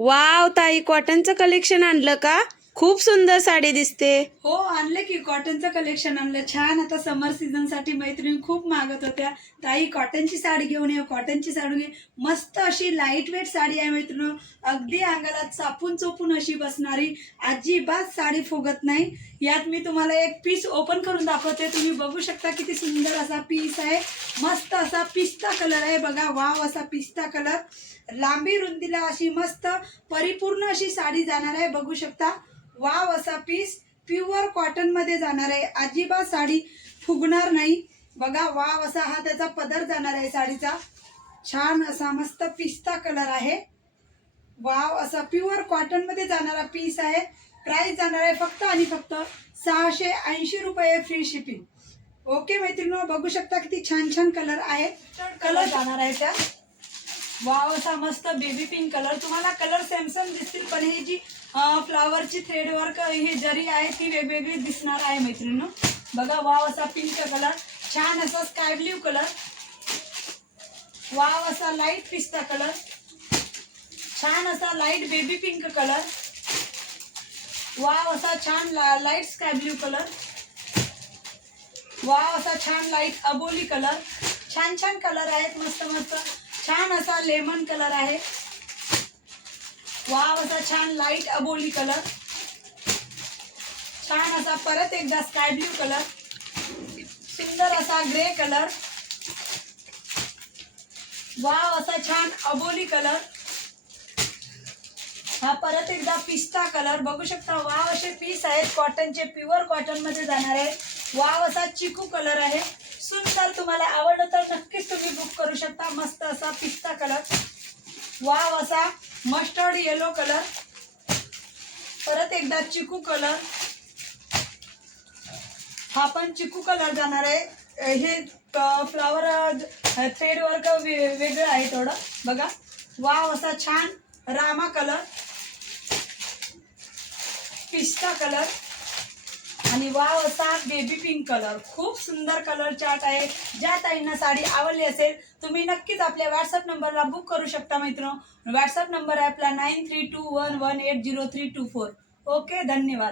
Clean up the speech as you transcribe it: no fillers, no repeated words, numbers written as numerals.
Wow ताई, कॉटनचं collection आणलं का? खूप सुंदर साडी दिसते. हो, आणलं की कॉटनचं कलेक्शन आणलं छान. आता समर सीझन साठी मैत्रिणी खूप मागत होत्या, ताई कॉटनची साडी घेऊन ये, कॉटनची साडी घे. मस्त अशी लाईट वेट साडी आहे मैत्रिणी, अगदी अंगाला चापून चोपून अशी बसणारी, अजिबात साडी फुगत नाही. यात मी तुम्हाला एक पीस ओपन करून दाखवते. तुम्ही बघू शकता किती सुंदर असा पीस आहे. मस्त असा पिस्ता कलर आहे बघा. वाव असा पिस्ता कलर, लांबी रुंदीला अशी मस्त परिपूर्ण अशी साडी जाणार आहे. बघू शकता वाव असा पीस प्युअर कॉटन मध्ये जाणार आहे. अजिबात साडी फुगणार नाही बघा. वाव असा हा त्याचा पदर जाणार आहे साडीचा. छान असा मस्त पिस्ता कलर आहे. वाव असा प्युअर कॉटन मध्ये जाणारा पीस आहे. प्राइस जाणार आहे फक्त आणि फक्त 680 रुपये, फ्री शिपिंग. ओके मैत्रिणी, बघू शकता किती छान छान कलर आहे. कलर जाणार आहे त्या. वाव असा मस्त बेबी पिंक कलर. तुम्हाला कलर सेम सेम दिसतील, पण ही जी फ्लावरची थ्रेड वर्क ही जरी आहे ती वेगवेगळी दिसणार आहे मैत्रिणी. बघा वाव असा पिंक कलर, छान असा स्काय ब्ल्यू कलर, वाव असा लाईट पिस्ता कलर, छान असा light baby pink colour, wow असा छान light sky blue colour, wow असा छान लाईट अबोली कलर. छान छान कलर आहेत, मस्त मस्त. छान असा लेमन कलर आहे. वाव असा छान लाईट अबोली कलर, छान असा परत एकदा स्काय ब्ल्यू कलर, सुंदर असा ग्रे कलर, वाव असा छान अबोली कलर, हा परत एकदा पिस्ता कलर. बघू शकता वाव असे पीस आहेत कॉटनचे, प्युअर कॉटन मध्ये जाणार आहे. वाव असा चिकू कलर आहे. सुंदर, तुम्हाला आवडलं तर नक्कीच तुम्ही बुक करू शकता. मस्त असा पिस्ता कलर, वाव असा मस्टर्ड येलो कलर, परत एकदा चिकू कलर, हा पण चिकू कलर जाणार आहे. हे फ्लावर थ्रेड वर्क वेगळं आहे थोडं बघा. वाव असा छान रामा कलर, पिस्ता कलर आणि वाव असा बेबी पिंक कलर. खूप सुंदर कलर चार्ट आहे. ज्या ताईंना साडी आवडली असेल तुम्ही नक्कीच आपल्या व्हॉट्सअप नंबरला बुक करू शकता मित्रांनो. व्हॉट्सअप नंबर आहे आपला 9321180324. ओके, धन्यवाद.